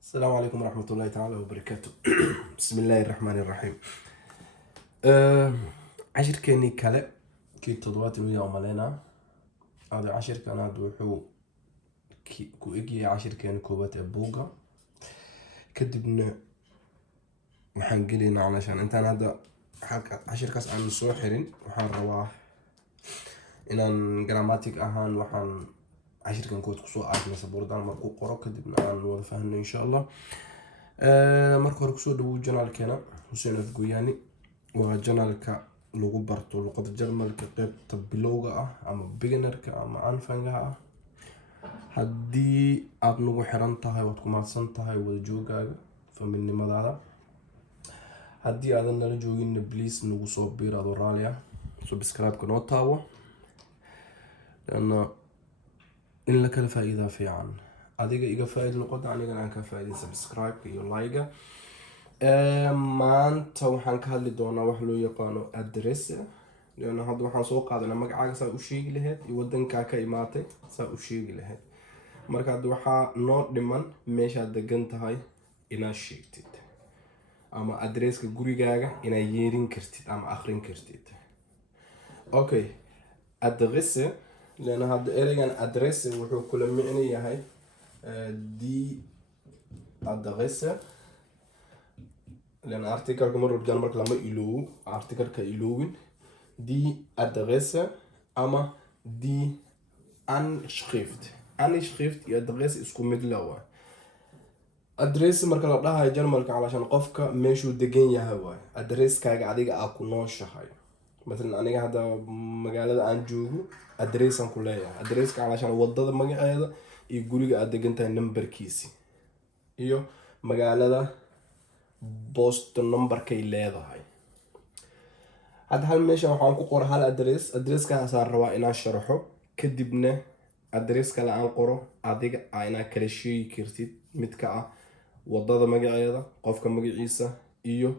السلام عليكم ورحمة الله تعالى وبركاته. بسم الله الرحمن الرحيم. cashirkeenii kale kii 7 umaleynaa hada cashirkan hadda wuxuu ku egyahay cashirkeena koobaad ee buugga kadibna waxaan gelaynaa calashaan intaan hadda cashirkaas aan soo xirin waxaan rabaa inaan grammatic ahaan waxaan cashirkan kood kusoo aadnay sabuurdaan markuu qoro kadibna aan wada fahanno insha allah. marka hore kusoo dhawow janaalkeena Hussein Afgoyani waa janaalka lagu barto luqadda Jarmalka qaybta bilowga ah ama beginnerka ama anfangaha ah. haddii aad nagu xiran tahay waad ku mahadsan tahay wada joogaaga familnimadaada. haddii aadan nala joogin please nagu soo biir adoo raali ah subscribe-ka noo taabo in la kala faa'iidaa fiican adiga iga faa'iid luqadda anigana aan ka faa'iiday subscribe-ka iyo like-ga. maanta waxaan ka hadli doonaa wax loo yaqaano address leena hadda waxaan soo qaadanaa magacaaga saa u sheegi lahayd iyo wadankaa ka imaatay saa u sheegi lahayd. marka hadda waxaa noo dhiman meeshaad degan tahay inaad sheegtid ama adresska gurigaaga inaad yeerin kartid ama akhrin kartid. okay, address leena hadda ereygan address wuxuu kula micno yahay die adresse لأن article مرة بجان مرة لما يلو article كيلوين die adresse أما die Anschrift Anschrift يا adresse اسكو مدلوا adresse مرة لقاها جرمالك علشان قفك ماشو دقين يا هواي adresse كاج عديك أكونوش هاي مثلا أنا هذا مقالة أنجوه adresse كلها adresse علشان وضد مقالة يقولك أدقنتها نمبر كيسي إيو مقالة post number kay leedahay. hadda hal meesha waxaan ku qoro hal adresskaas aan rabaa inaan sharaxo kadibna adres kale aan qoro adiga ayna kala sheegi kartid midka ah wadada magaceeda qofka magaciisa iyo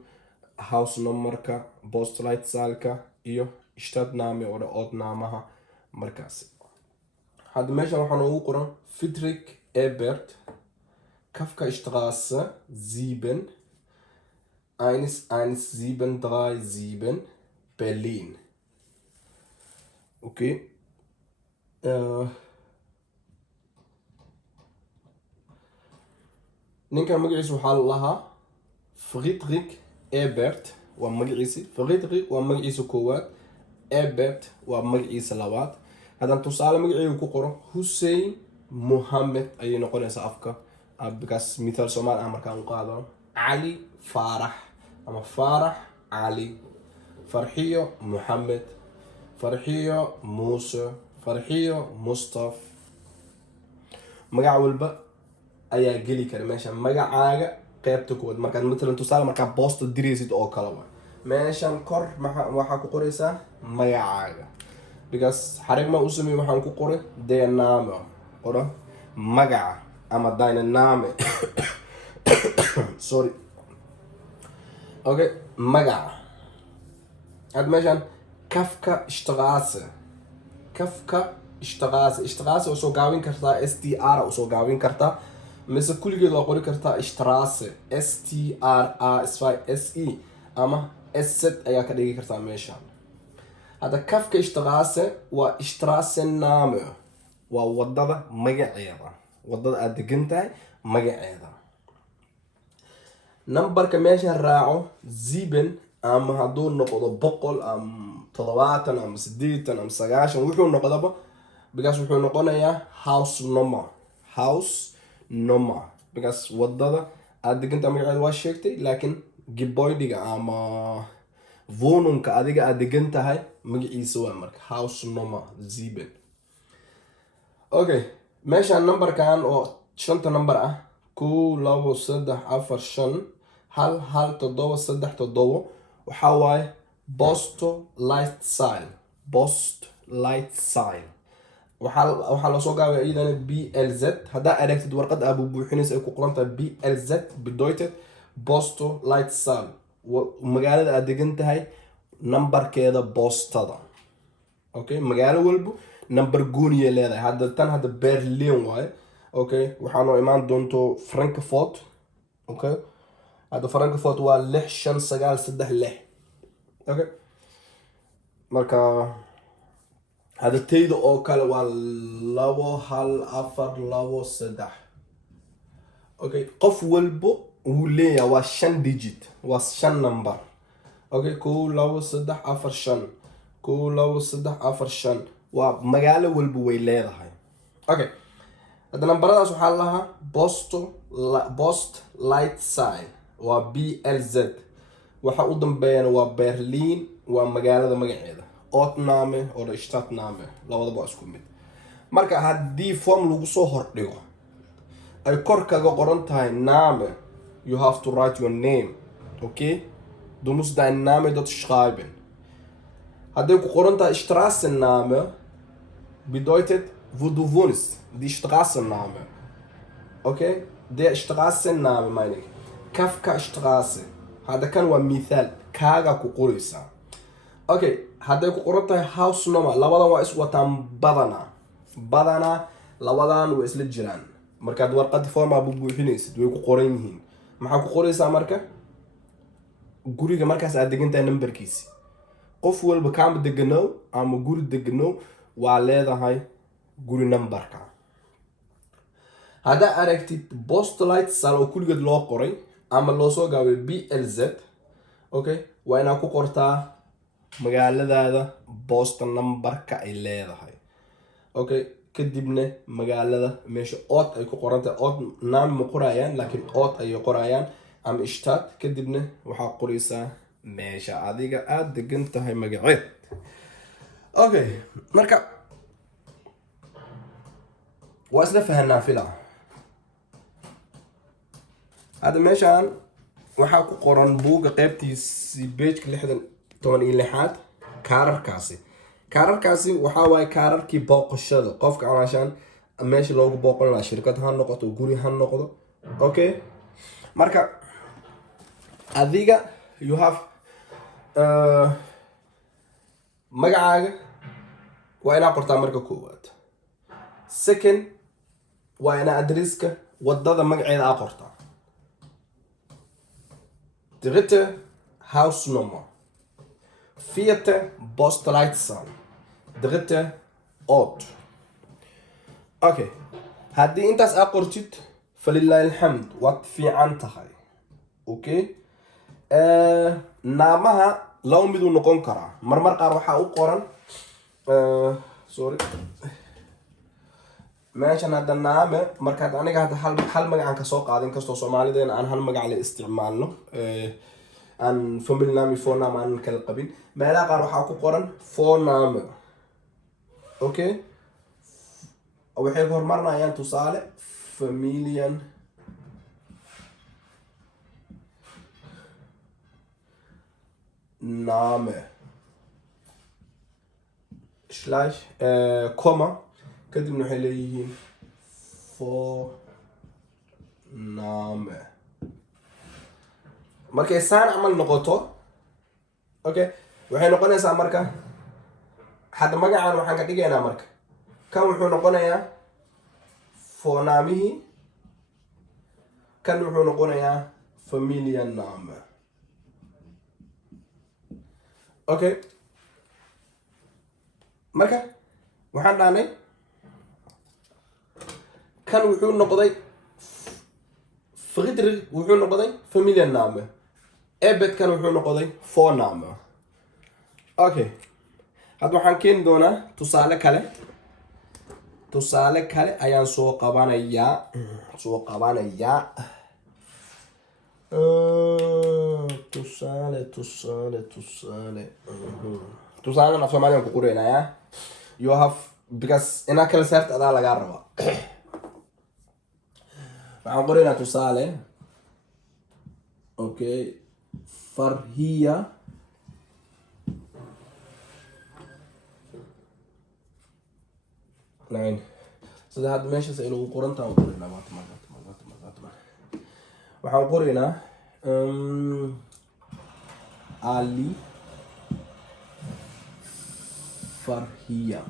house numberka postlight salka iyo stadname oo oodnaamaha markaas. hadda meesha waxaan ugu qoran Friedrich Ebert Kafkastraße 7 1737 Berlin. Okay. ninka magaciisa waxaa lahaa Friedrich Ebert waa magaciisa Friedrich waa magaciisa koowaad Ebert waa magaciisa labaad. haddaan tusaale magaciisa ku qoro Hussein Mohammed ayay noqonaysaa afka because mithal Soomaali ah markaan u qaadano Ali Farah ama Farah Ali Farhiyo Mohammed Farhiyo Musa Farhiyo Mustaf. magac walba ayaa geli kara meesha magacaaga qaybta kood markaad matalan tusaale markaa post diraysid oo kale waa meeshan kor waxaa ku qoraysaa magacaaga because xarig ma u sameeyo waxaan ku qoray denaame qoro magaca ama dyname sorry. okay, magaca had meeshan Kafkastraße Straße oo soo gaabin kartaa STR oo soo gaabin kartaa mise kulligeed waa qori kartaa Straße STRA ama SZ ayaa ka dhigi kartaa meeshan. hadda Kafkastraße waa Straßenname waa wadada magaceeda wadada aad degan tahay magaceeda. numberka meesha raaco 7 ama hadduu noqdo 100 ama 70 ama 80 ama 90 wuxuu noqdaba because wuxuu noqonayaa house number because wadada aad degan tahay magaceeda waa sheegtay laakiin gebäudiga ama wohnungka adiga aad degan tahay magaciisa waa marka house number 7. okay, meesha numberkan oo 5 number ah 1 2 3 4 5 hal 7 3 waxaa waaye postlight sign waxaa loo soo gaabaya iyadana BLZ. haddaa aragtid warqad aad buuxinaysa ay ku qoran tahay BLZ bedeutet postlight sign magaalada aad degan tahay numberkeeda boostada. okay, magaalo walbo number gooniye leedahay. hadda Berlin waaye. okay, waxaa noo imaan doonto Frankfurt okay هذا Frankfurt waa 6536 okay marka هذا tayda oo kale waa 21423 okay qof walbo uu leeyahay waa 5 digit waa 5 number okay 22345 22345 waa magaalo walba way leedahay okay هذا numberadaas waxaa lahaa Post Light Sign waa BLZ waxa u dambeeyana waa Berlin waa magaalada magaceeda Ortname or Stadtname labadaba isku mid marka haddii form lagu soo hordhigo ay kor kaga qoran tahay Name you have to write your name okay du musst deinen Namen dort schreiben hadday ku qoran tahay Straßenname bedeutet wo du wohnst die Straßenname okay der Straßenname meine ich Kafka Straße هذا كان ومثال كاغا كوكوريسا اوكي هذا كوكورتا هاوس نوما لبدا waa is wataan badana labadan way isla jiraan marka warqad form abu buuxinaysid way ku qoran yihiin maxaa ku qoraysaa marka guriga markaas aad degantahay numberkiisi qof walba kaama degano ama guri degano waa leedahay guri numberka hada aragtid Postlight Sign oo kulligeed loo qoray ama loo soo gaabay BLZ okay waa inaad ku qortaa magaaladaada post numberka ay leedahay okay kadibna magaalada meesha ood ay ku qoran tahay ood naam ma qorayaan laakiin ood ay qorayaan ama Stadt kadibna waxaa qoraysaa meesha adiga aad degan tahay magaceed okay marka waa isla fahanaa filaa هذا meeshaan waxaa ku qoran buuga qaybtiisi page 16 kaararkaasi waxa way kaararkii booqashada qofka calaashan meesha loogu booqan lahaa shirkad ha noqoto guri ha noqdo okay marka adiga you have magacaaga waa inaad qortaa marka koowaad second waa inaad adresska wadada magaceeda aad qortaa dritte Hausnummer vierte Postlight Sign dritte Ort okay haddii intaas aad qortid falillahi alhamd waad fiican tahay okay naamaha laba mid uu noqon karaa marmar qaar waxaa u qoran sorry meeshan hadda naame markaad aniga hadda hal magacan ka soo qaadin kastoo Soomaalideena aan hal magac la isticmaalno aan family name phone aan kala qabin meelaha qaar waxaa ku qoran phone name okay waxay hormarnayaan tusaale familian name slash comma kadibna waxay leeyihiin name markay saan amal noqoto okay waxay noqonaysaa marka hadda magacan waxaan ka dhigaynaa marka kan wuxuu noqonayaa fonaamihii kan wuxuu noqonayaa familiar name okay marka waxaan dhaanay kan wuxuu noqday Friedrich wuxuu noqday familiar name Ebed kan wuxuu noqday phoname okay hadda waxaan keeni doonaa tusaale kale ayaan soo qabanayaa tusaale af Soomaaliya ku qoreenayaa you have because ina kala saarta adaa laga rabaa waxaan qoraynaa tusaale okay farhiya nine sida hadda meeshaas ay lagu qorantaa waan qoraynaa waxaan qoraynaa Ali Farhiya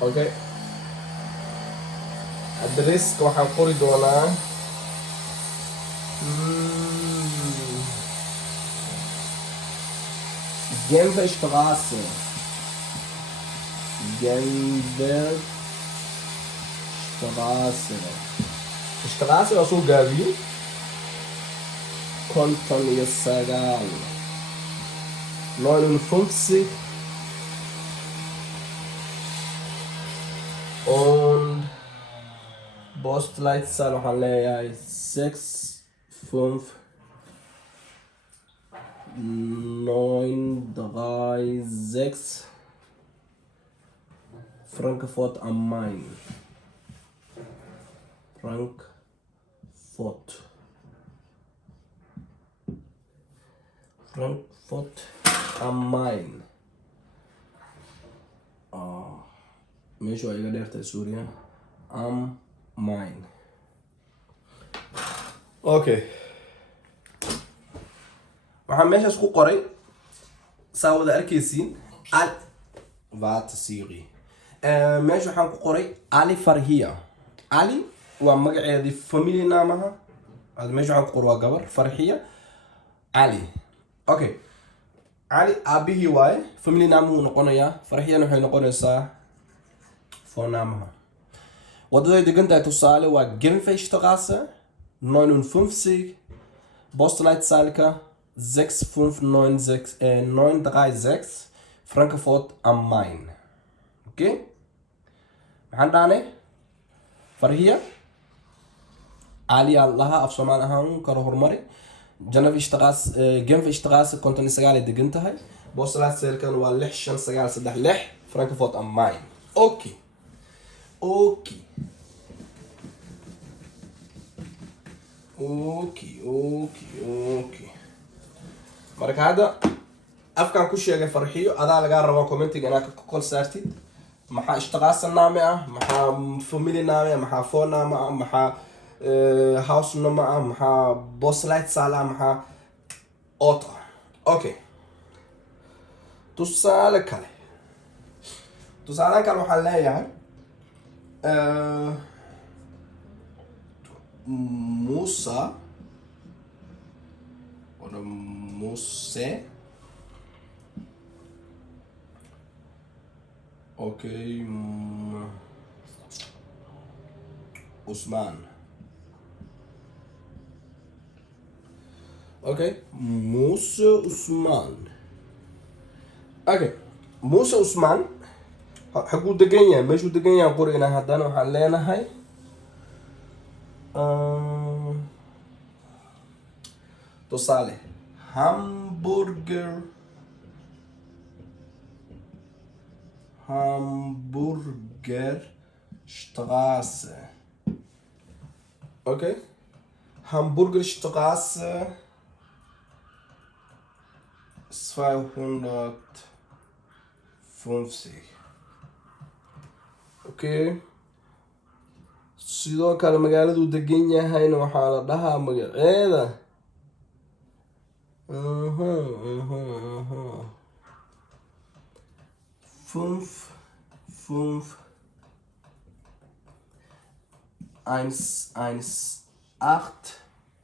okay adresska waxaan qori doonaa Genferstraße. Genferstraße. Straße waa soo gaabiyey konton iyo sagaal 59 und Postleitzahl waxaan leeyahay 65936 Frankfurt am Main. Frankfurt am Main. meesha waa iga dheertahay Suuriya. Am Main. Okay. waxaan meeshaas ku qoray saa wada arkaysiin Warte Siri. meesha waxaan ku qoray Ali Farhiya. Ali waa magaceedii family naamaha. meesha waxaan ku qoray waa gabar Farhiya Ali. Okay. Ali aabihii waaye family naamuhu noqonayaa. Farhiyana waxay noqonaysaa voornaamaha. wadada ay degan tahay tusaale waa Genferstraße 59 Postleitzahlka 65936 Frankfurt am Main. Okay? maxaan dhaanay Farhiya Ali allaha af Soomaali ahaan kala hormari. Genferstraße konton iyo sagaal ay degan tahay. Postleitzahlkan waa 65936 Frankfurt am Main. Okay. marka hadda afkaan ku sheegay Farxiyo adaa lagaa rabaa commentiga inaad ka kol saartid maxaa ishtiqaasa naame ah, maxaa family naame ah, maxaa phone naame ah, maxaa house naame ah, maxaa Postleitzahl ah, maxaa auto. Okay. tusaale kale waxaan leeyahay Musa oder Muse. Okay. Usman. Okay. Musa Usman. Okay. Musa Usman. xaguu degan yahay meeshuu degan yahay qorina haddana waxaan leenahay tusaale Hamburgerstraße. Okay. Hamburgerstraße 250. Okay. sidoo kale magaaladuu degan yahayna waxaa la dhahaa magaceeda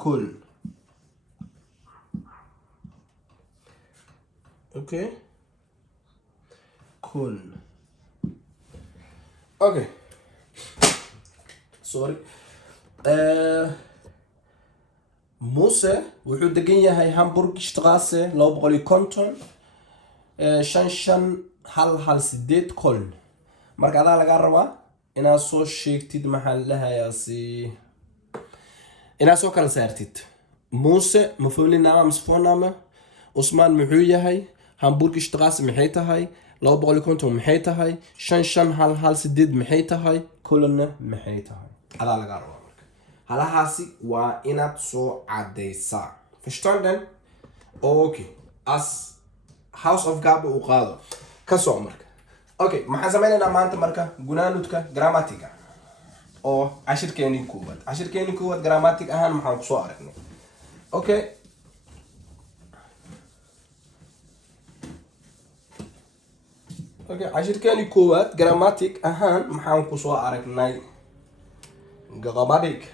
Köln. Okay. Köln. Okay. Sorry. Muse wuxuu degan yahay Hamburgerstraße 250 55118 Köln. marka adaa lagaa rabaa inaad soo sheegtid maxaa la dhahayaasi inaad soo kala saartid Muse ma family naame ama phone naame. Usman muxuu yahay. Hamburgerstraße maxay tahay. 250 maxay tahay. 55118 maxay tahay. Köln maxay tahay. adaa lagaa rabaa marka halahaasi waa inaad soo cadaysaa. Verstanden? Okay. as house of gab u qaado ka soo marka. Okay, maxaan sameynaynaa maanta marka gunaanudka grammatiga oo cashirkeeni koowaad grammatic ahaan maxaan ku soo aragnay. Okay. cashirkeeni koowaad grammatic ahaan maxaan ku soo aragnay. Grammatik.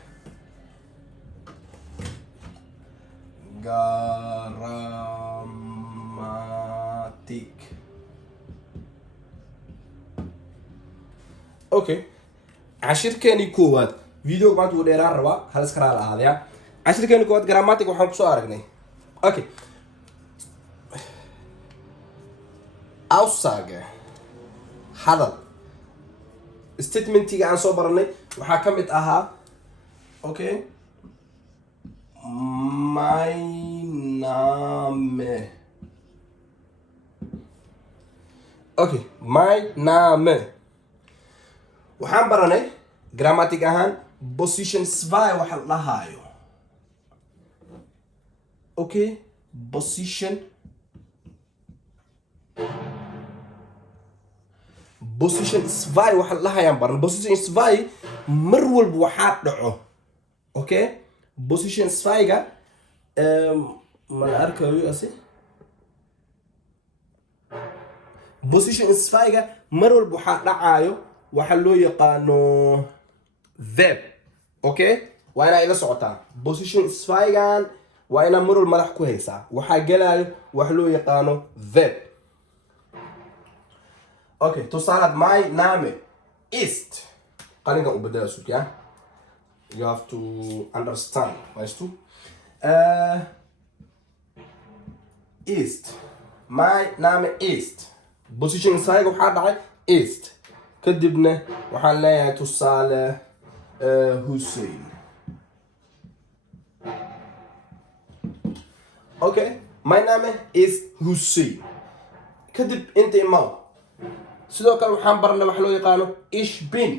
Grammatik. Okay. عشركاني كواد فيديو ما تقول إيران ربا خلاص كرال هذا عشركاني كواد جراماتيك وحب سؤالكني أوكي أوساجة هذا statementي عن صبرني وحكمت أها أوكي mein Name أوكي mein Name waxaan baranay grammatic ahaan position 2 waxa la hayo okay position 2 waxa la hayaan baran position 2 mar walba waxa dhaco okay position 2 ga ma la arkayo asi position 2 ga mar walba waxa dhacayo waxa loo yaqaano verb okay waa ina ila socotaan position 2 gaan waa ina marul madax ku haysaa waxa galaayo waxa loo yaqaano verb okay tusaale my name ist qalinka u bedela suuqiya you have to understand weißt du ist my name ist position 2 waxa dhacay ist كدبنا وحنا تصال حسين okay my name is Hussein كدب انت ما sidoo kale waxaan barnaa wax loo yaqaano ich bin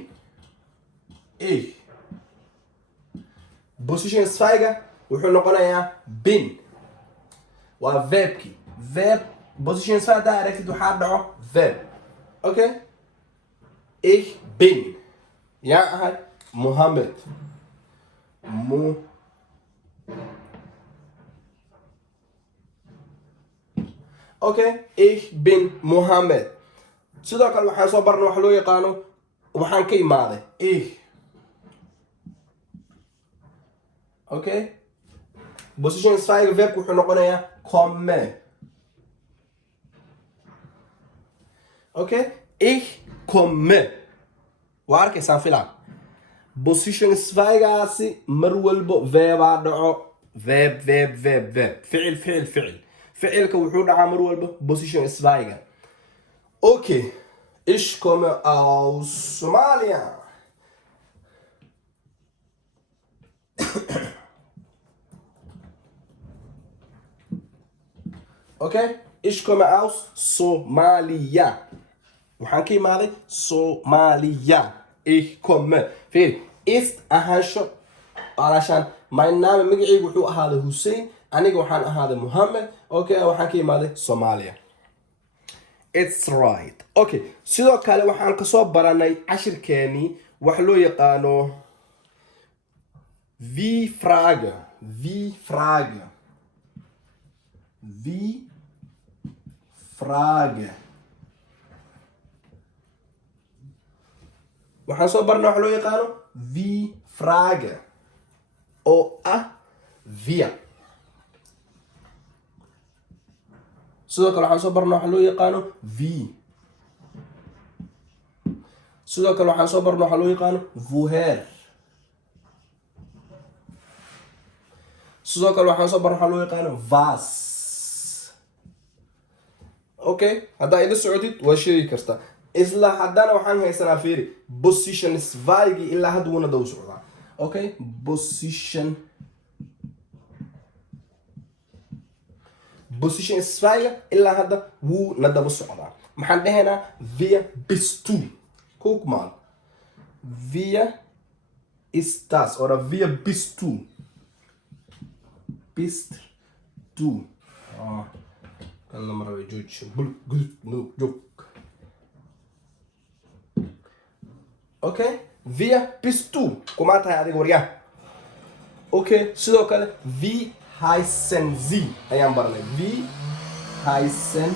ich position 2 wuxuu noqonayaa bin waa verbki verb position 2 direct waxa dhaco verb okay ich bin ja Mohammed okay ich bin Mohammed sidoo kale waxaan soo barnaa wax loo yaqaano waxaan ka imaaday ich okay position 2 verb wuxuu noqonayaa komme okay ich komme waa arkaysaan filan position 2 gaasi mar walbo verb dhaco verb ficilka wuxuu dhacaa mar walbo position 2 ga okay ich komme aus Somalia okay ich komme aus Somalia waxaan ka imaaday Somalia ich komme fiir ist ahaansho alashan my name magacaygu wuxuu ahaaday Hussein aniga waxaan ahaaday Mohammed okay waxaan ka imaaday Somalia it's right okay sidoo kale waxaan ka soo baranay cashirkeeni wax loo yaqaano wie Frage waxaan soo barnaa wax loo yaqaano wie Frage oo ah via sidoo kale waxaan soo barnaa wax loo yaqaano wie sidoo kale waxaan soo barnaa wax loo yaqaano woher sidoo kale waxaan soo barnaa wax loo yaqaano was okay haddaa ila socotid waa sheegi kartaa isla haddana waxaan haysanaa fiiri position 2 ilaa hadda wuna daba socdaa okay position 2 ilaa hadda wuu na daba socdaa maxaan dhahaynaa via bist 2 kookmaan via istas or via bist 2 kan la maray jooji bul gudub okay via bist 2 kuma tahay adiga waryaa okay sidoo kale wie heißen Sie ayaan barnay wie heißen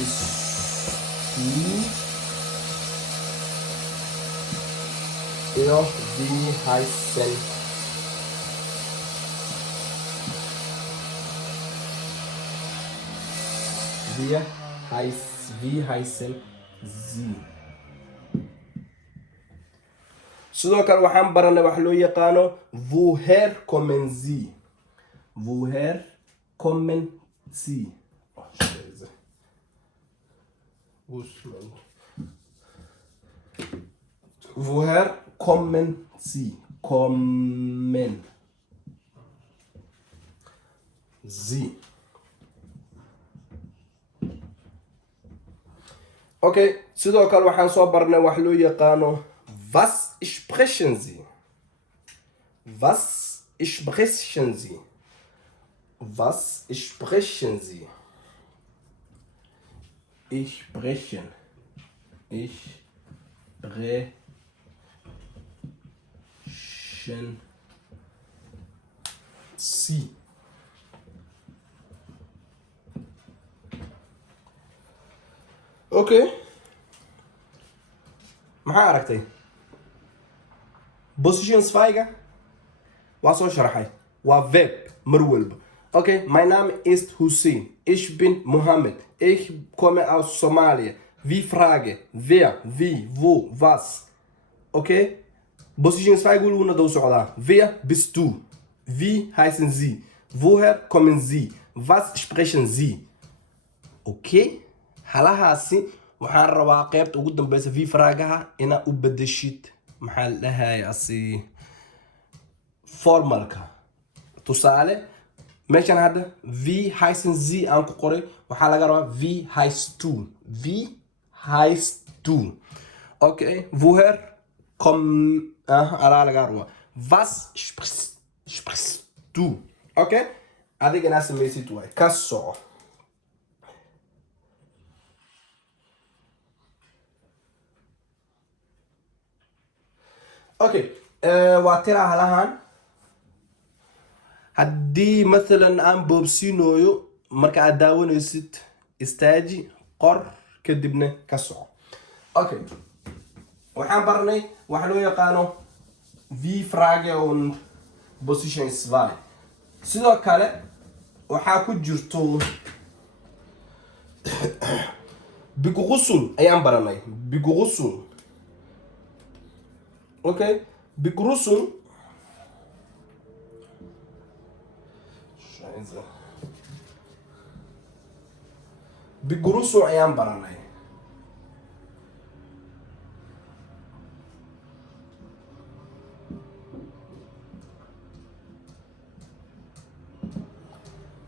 bist du ihr wie heißen wie heißen sie sidoo kale waxaan baranay wax loo yaqaano woher kommen sie woher kommen sie woher kommen sie kommen sie okay sidoo kale waxaan soo barnay wax loo yaqaano was sprechen sie was sprechen sie was sprechen sie ich sprechen sie okay maxaa aragtay position 2 waa soo sharaxay waa verb mar walba okay my name ist Hussein ich bin Mohammed ich komme aus Somalia wie frage wer wie wo was okay position 2 guluna doo socdaa wer bist du wie heißen sie woher kommen sie was sprechen sie okay halahaasi waxaan rabaa qaybta ugu dambaysa vi fraagaha inaa u bedeshid maxaa la dhahay asi formalka tusaale meeshan hadda wie heißen sie aan ku qoray waxaa laga rabaa wie heißt du okay woher alaa laga rabaa was sprichst du okay adigana samaysid waay ka soco okay waa tira halahan haddii مثلا aan boobsiinooyo marka aad daawanaysid istaaji qor kadibna ka soco okay waxaan barnay waxa loo yaqaano wie frage und position 2 sidoo kale waxaa ku jirto begrüßung ayaan baranay begrüßung okay begrüßung begrüßung ayaan baranay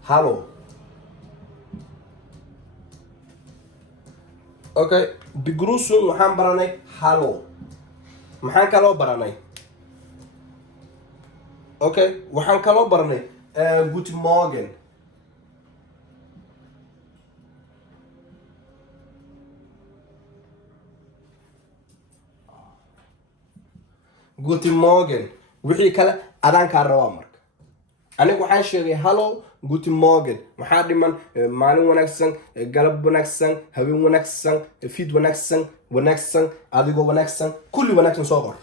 hallo okay begrüßung waxaan baranay hallo maxaan kaloo baranay okay waxaan kaloo baranay guten Morgen guten Morgen wixii kale adaan kaa rabaa marka anigu waxaan sheegay hallo guten Morgen maxaa dhiman maalin wanaagsan galab wanaagsan habeen wanaagsan fiid wanaagsan adigoo wanaagsan kulli wanaagsan soo qor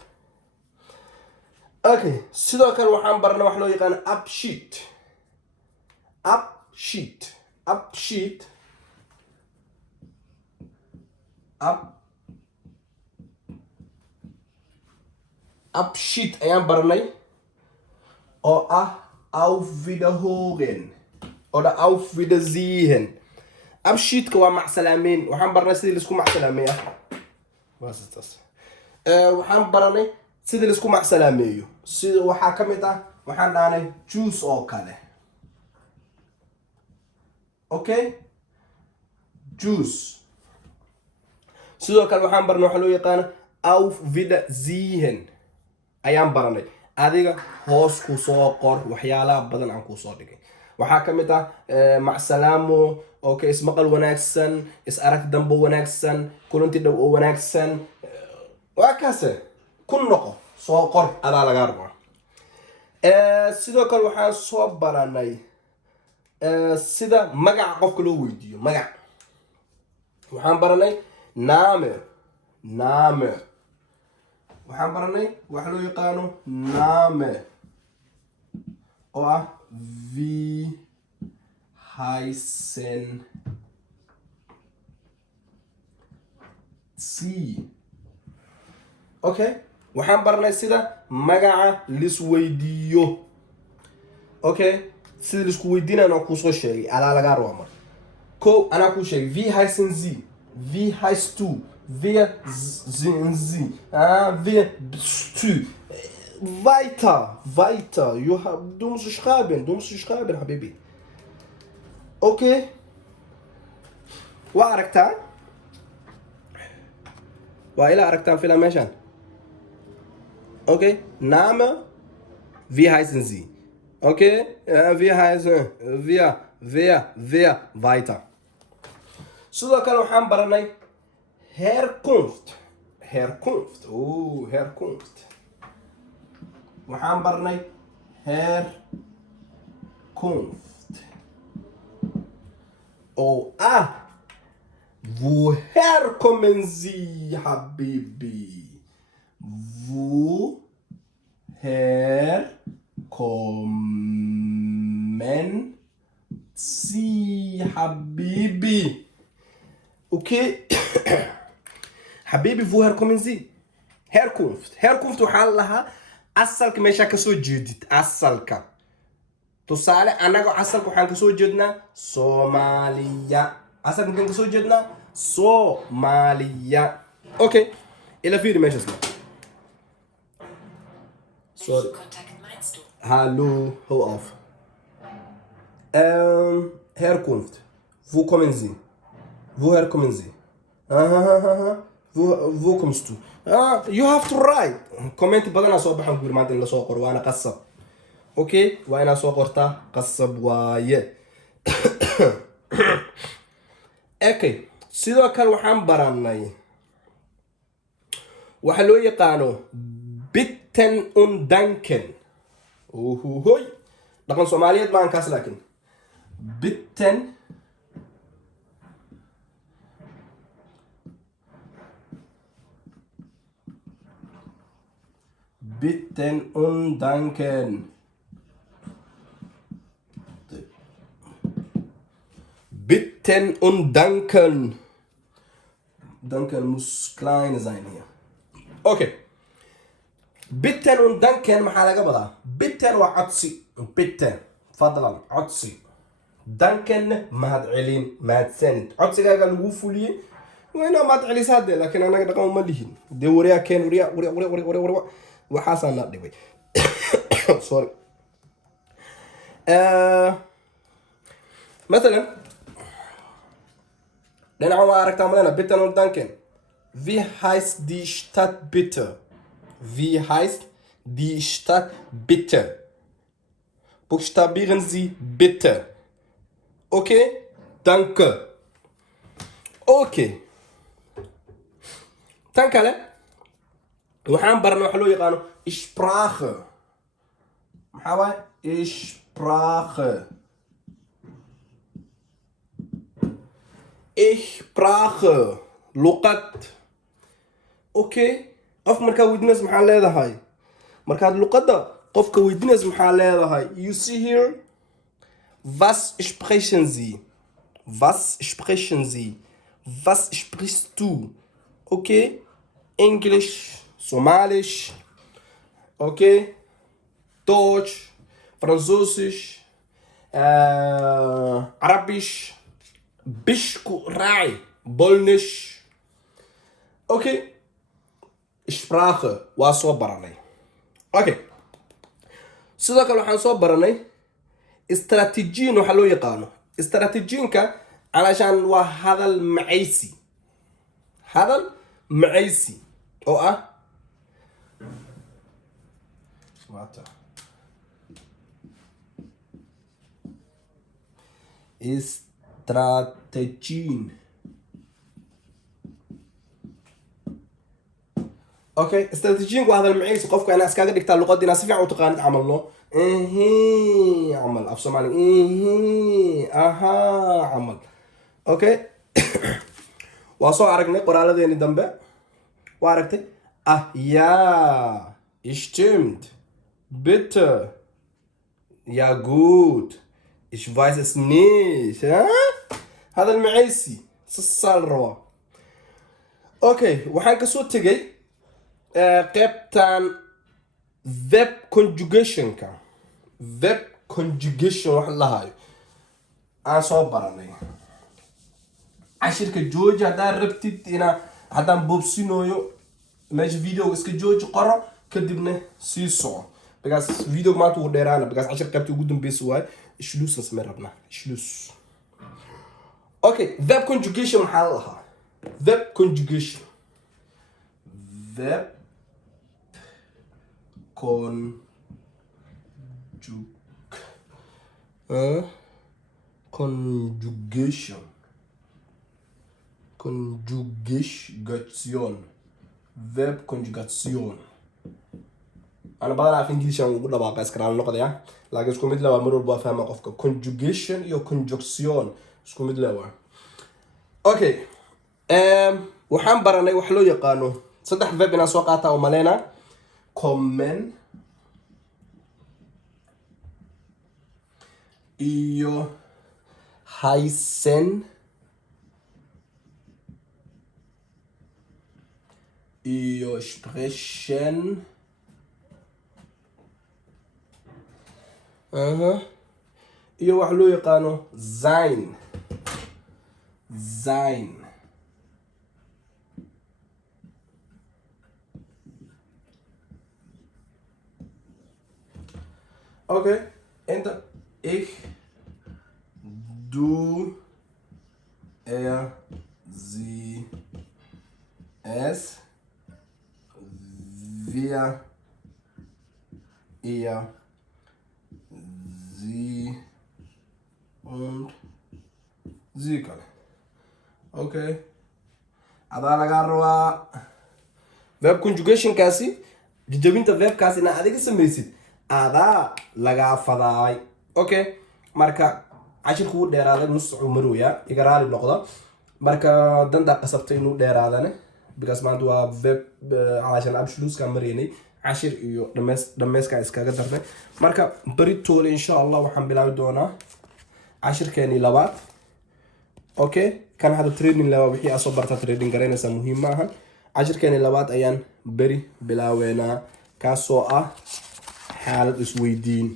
okay sidoo kale waxaan baranay wax loo yaqaan Abschied ayaan baranay oo ah auf Wiederhören oder auf Wiedersehen Abschiedka waa macsalaameyn waxaan baranay sidii laisku macsalaameeyo waxaan baranay sidii laisku macsalaameeyo sida waxaa ka mid ah waxaan dhaanay juice oo kale okay juice sidoo kale waxaan baranay waxa loo yaqaan auf Wiedersehen ayaan baranay adiga hoos ku soo qor waxyaalaha badan aan ku soo dhigay waxaa ka mid ah macsalaamo okay ismaqal wanaagsan is arag dambo wanaagsan kulanti dhow oo wanaagsan waa kaase ku noqo soo qor adaa laga rabaa sidoo kale waxaan soo baranay sida magaca qofka loo weydiiyo magac waxaan baranay name name waxaan baranay waxa loo yaqaano name oo ah wie heißen sie. Okay, waxaan baranay sida magaca lisweydiiyo. Okay, sida lisku weydiinayna aan kusoo sheegay alaa lagaa raba mar ko anaa kuu sheegay wie heißen sie, wie heißt du, wer sind sie, wer bist du, weiter du musst schreiben حبيبي. Okay, waa aragtaa waa ila aragtaan fila meeshaan. Okay, Name, wie heißen sie? Okay, wie heißen, wer, weiter. Sidoo kale waxaan baranay Herkunft. Herkunft. Waxaan baranay Herkunft. Oh, woher kommen Sie, Habibi? Woher kommen Sie, Habibi? Okay. Habibi, woher kommen Sie? Herkunft. Herkunft waxaa lahaa asalka meesha ka soo jeedid. Asalka. Tusaale anaga asalka waxaan ka soo jeednaa Soomaaliya. Asalka maxaan ka soo jeednaa Soomaaliya. Okay. Ila fiiri meeshaas. Sorry. Kontakt meinst du? Hallo, hau auf. Herkunft. Wo kommen Sie? Woher kommen Sie? Wo kommst du? You have to write. Comment badan soo baxan guur maanta in la soo qoro waana qasab. Okay, waa inaa soo qortaa qasab waaye. Okay, sidoo kale waxaan baranay waxa loo yaqaano bitten und danken. Hoy. Dhaqan Soomaaliyeed baan kaas laakiin. Bitten und danken. Bitten und danken. Danken muss klein sein hier. Okay. Bitten und danken maxaa laga wadaa? Bitten waa codsi. Bitten. Fadlan, codsi. Danken mahadcelin, mahadsanid. Codsigaaga lagu fuliyey. Waa inaa mahadcelisaa hadee, laakiin anaga dhaqan uma lihin. Dee wariyaa keen, wariyaa. Waxaasaan na dhibay. Sorry. مثلا dhinaca waa aragtaa malena Bitten und danken. Wie heißt die Stadt bitte? Wie heißt die Stadt bitte? Buchstabieren Sie bitte. Okay? Danke. Okay. Tankale. waxaan baranay waxa loo yaqaano Sprache. maxaa waaye Sprache. Sprache. luqad. Okay. qof markaa weydiinaysa maxaa leedahay? markaad luqadda qofka weydiinaysa maxaa leedahay? You see here. Was sprechen Sie? Was sprechen Sie? Was sprichst du? Okay. English, Somalisch, okay, Deutsch, Französisch, Arabisch, Bishku Rai, Polnisch, okay, Sprache waa soo baranay. Okay, sidoo kale waxaan soo baranay istaraatiijiyin waxa loo yaqaano. Istaraatiijiyinka علشان waa hadal macaysi. hadal macaysi oo ah استراتيجين. اوكي استراتيجين waa hadal macaysi qofka ana iskaga dhigtaa luqadina si fiican u taqaan camalno عمل af Soomaali aha عمل. اوكي وأصو عرقنا قرالة ديني دنبه وعرقتي ja stimmt bitte ja gut ich weiß es nicht هذا المعيسي سالروا اوكي waxaan ka soo tagay qaybtan verb conjugation wax la hayo aan soo baranay cashirka jooji hadaan rabtid ina hadaan boobsinooyo meesha video iska jooji qoro kadibna sii soco because video maanta uu dheeraana because cashir qaybta ugu dambeysay waay ishluusna samee rabnaa ishluus. Okay, verb conjugation maxaa la lahaa? Verb conjugation. Verb conjugation. Verb conjugation. أنا بدل أعرف إنجليزي أنا أقول لبعض بس كلام النقطة يا لكن شكون مثل مرور بفهم قفك conjugation يو conjunction شكون مثل أوكي وحن براني وحلو يقانو صدق verb إن سوقاتها وملينا kommen iyo heißen iyo sprechen iyo wax loo yaqaano sein okay enter ich du er sie es wir ihr sie und sie kale okay adaa laga rabaa verb conjugation kaasi jajabinta verb kaasi na adiga samaysid adaa laga fadaay okay marka cashirku uu dheeraaday nus umaruya iga raali noqda marka danta qasabtay inuu dheeraadane because maanta waa verb عشان abshluus ka mareynay cashir iyo dhameeska iskaga darnay marka bari tool insha Allah waxaan bilaabi doonaa cashirkeeni labaad okay kan hada training labaad wixii aso barta training gareynaysa muhiim ma aha cashirkeeni labaad ayaan bari bilaaweena kaasoo ah xaalad isweydiin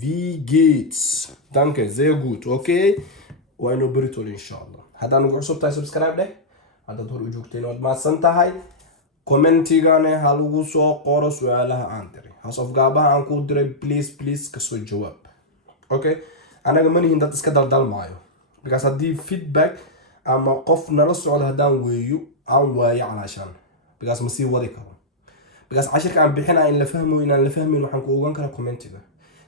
wie geht's danke sehr gut okay waa inuu bari tool insha Allah hadaan ugu cusub tahay subscribe dheh haddaad hor u joogteen waad mahadsan tahay commentigane ha lagu soo qoro su'aalaha aan diray hasafgaabaha aan ku diray please kasoo jawaab okay anaga manihin dad iska daldalmaayo because haddii feedback ama qof nala socda haddaan weeyo aan waayo calaashaan because ma sii wadi karo because cashirka aan bixinaa in la fahmo inaan la fahmin waxaan ku ogaan karaa commentiga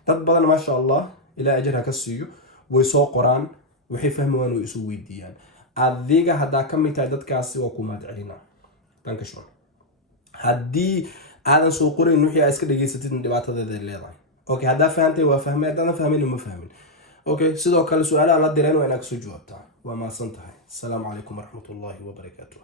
dad badan maasha Allah ilaa ajir ha ka siiyo way soo qoraan waxay fahmayaan way isu weydiiyaan adiga haddaa ka mid tahay dadkaasi waa ku mahadcelinaa danka shukran haddii aadan soo qorayn wixii aad iska dhageysatid dhibaatadeeda leedahay okay haddaa fahantay waa fahmay haddaadan fahmin ma fahmin okay sidoo kale su'aalaha la direen waa inaad kasoo jawaabtaa waa mahadsan tahay asalaamu calaykum waraxmatullaahi wabarakaatuh